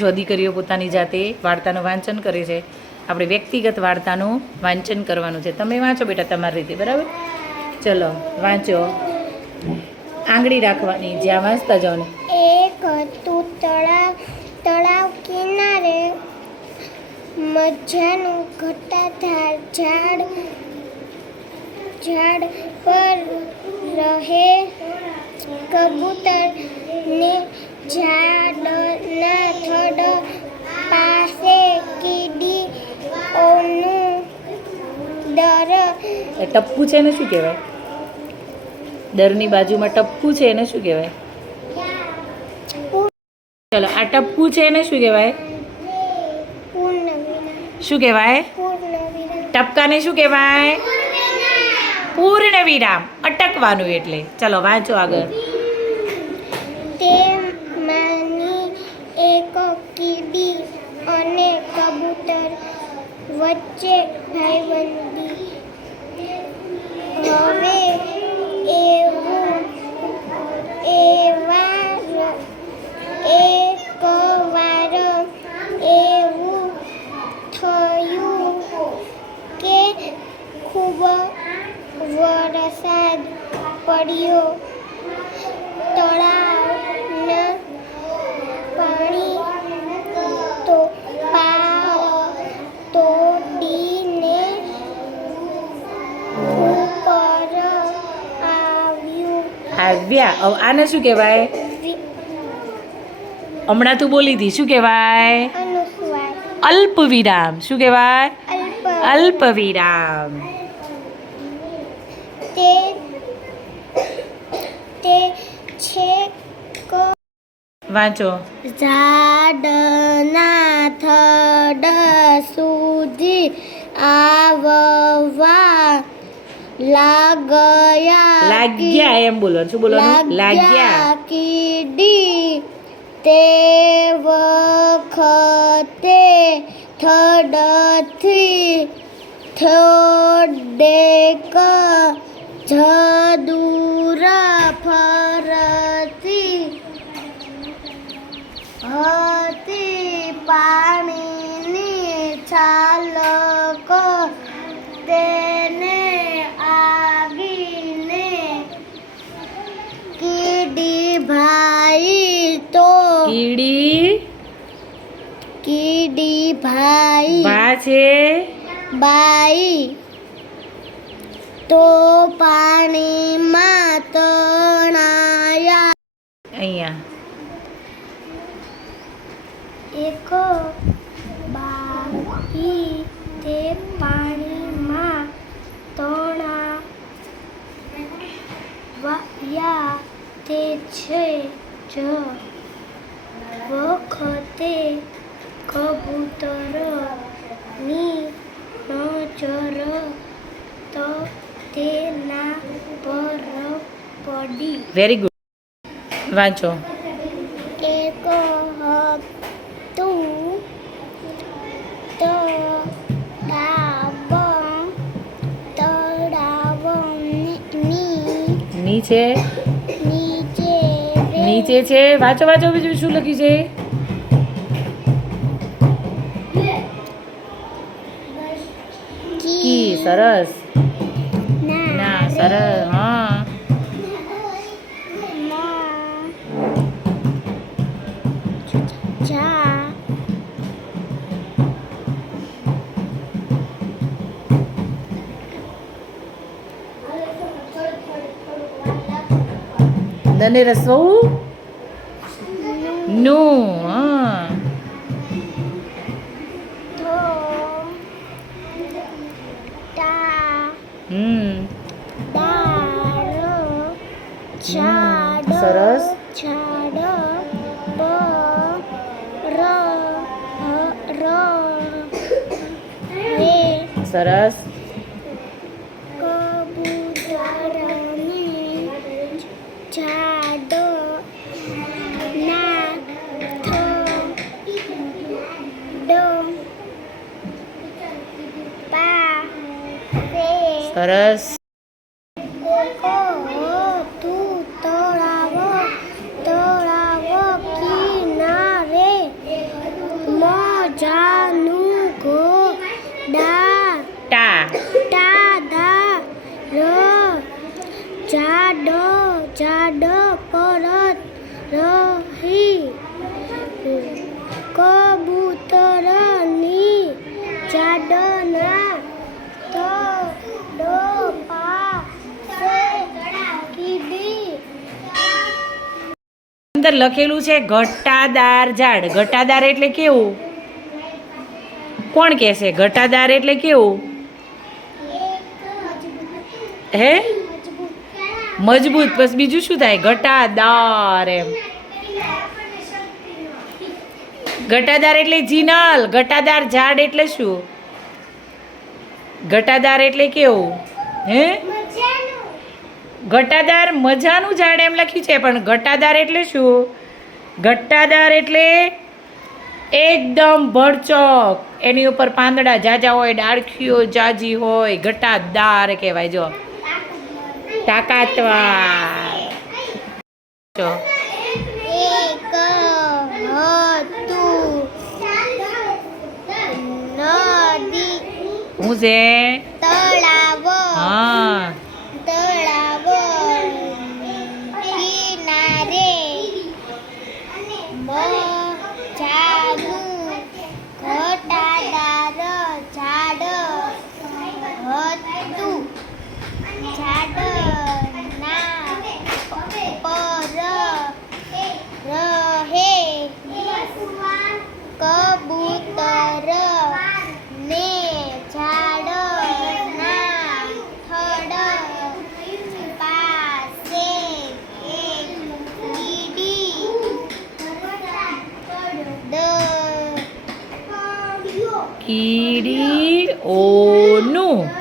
જો દીકરીઓ પોતાની જાતે વાર્તાનું વાંચન કરે છે, આપણે વ્યક્તિગત વાર્તાનું વાંચન કરવાનું છે. તમે વાંચો બેટા તમારી રીતે, બરાબર? ચલો, વાંચો. આંગળી રાખવાની, જ્યાં વાંચતા જાઓ ને. એક હતું તળાવ તળાવ કિનારે મજાનું ઘટાધાર ઝાડ ઝાડ પર રહે કબૂતર ને ઝાડના થડ પાસે કીડી ઓનું દર એ ટપ્પુ છે એને શું કહેવાય? દરની બાજુમાં ટપ્પુ છે એને શું કહેવાય? ચલો, આ ટપ્પુ છે એને શું કહેવાય? શું કહેવાય? ટપકાને શું કહેવાય? પૂર્ણ વિરામ અટકવાનું એટલે. ચલો, વાંચો આગળ તેમાંની એક કીડી અને કબૂતર વચ્ચે ભાઈબંધી. હવે એવું એવા એકવાર એવું થયું કે ખૂબ વરસાદ પડ્યો. હવે આને શું કહેવાય? હમણાં તું બોલી હતી શું કહેવાય? અલ્પ વિરામ શું કહેવાય? અલ્પ વિરામ વાંચો. ઝાડના થડ સુધી આવવા લાગ્યા લાગ્યા એમ બોલો શું બોલવાનું? લાગ્યા. કીડી તે વખતે થડથી થોડેક જદૂર કીડી? કીડી ભાઈ. ભા છે? બાઈ તો પાણીમાં તણાયા. અહીંયા. એક બાઈ તે પાણીમાં તણા વાયા તે છે જ. વખતે કબૂતરની નજર તો તેના પર પડી વેરી ગુડ વાંચો એક હતું તળાવ તળાવની નીચે નીચે નીચે છે વાંચો વાંચો બીજું શું લખ્યું છે સરસ. ના. સરસ હા. જા. દને રસવું નું હા. સરસ. છાડ પ ર ર રે. સરસ. સરસ. ઝાડ જાડ પરત રહી. કબૂતરની જાડના તો ડો અંદર લખેલું છે ઘટાદાર ઝાડ. ઘટાદાર એટલે કેવું? કોણ કહેશે? ઘટાદાર એટલે કેવું? હે? મજબૂત. બસ બીજું શું થાય? ઘટાદાર એમ. ઘટાદાર એટલે જીનલ. ઘટાદાર ઝાડ એટલે શું? ઘટાદાર એટલે કેવું? હે? ઘટાદાર મજાનું ઝાડ એમ લખ્યું છે, પણ ઘટાદાર એટલે શું? ઘટાદાર એટલે એકદમ ભરચક. એની ઉપર પાંદડા જાજા હોય, ડાળખીઓ જાજી હોય. ઘટાદાર કહેવાય, જો. તાકાતવાર જો હું છે તળાવ હા તળાવ કિનારે મજાનું ઘટાદાર ઝાડ હતું ઝાડના પર રહે કબૂતર ને ઝાડના થડ પાસે એક કીડી દ કીડી ઓનું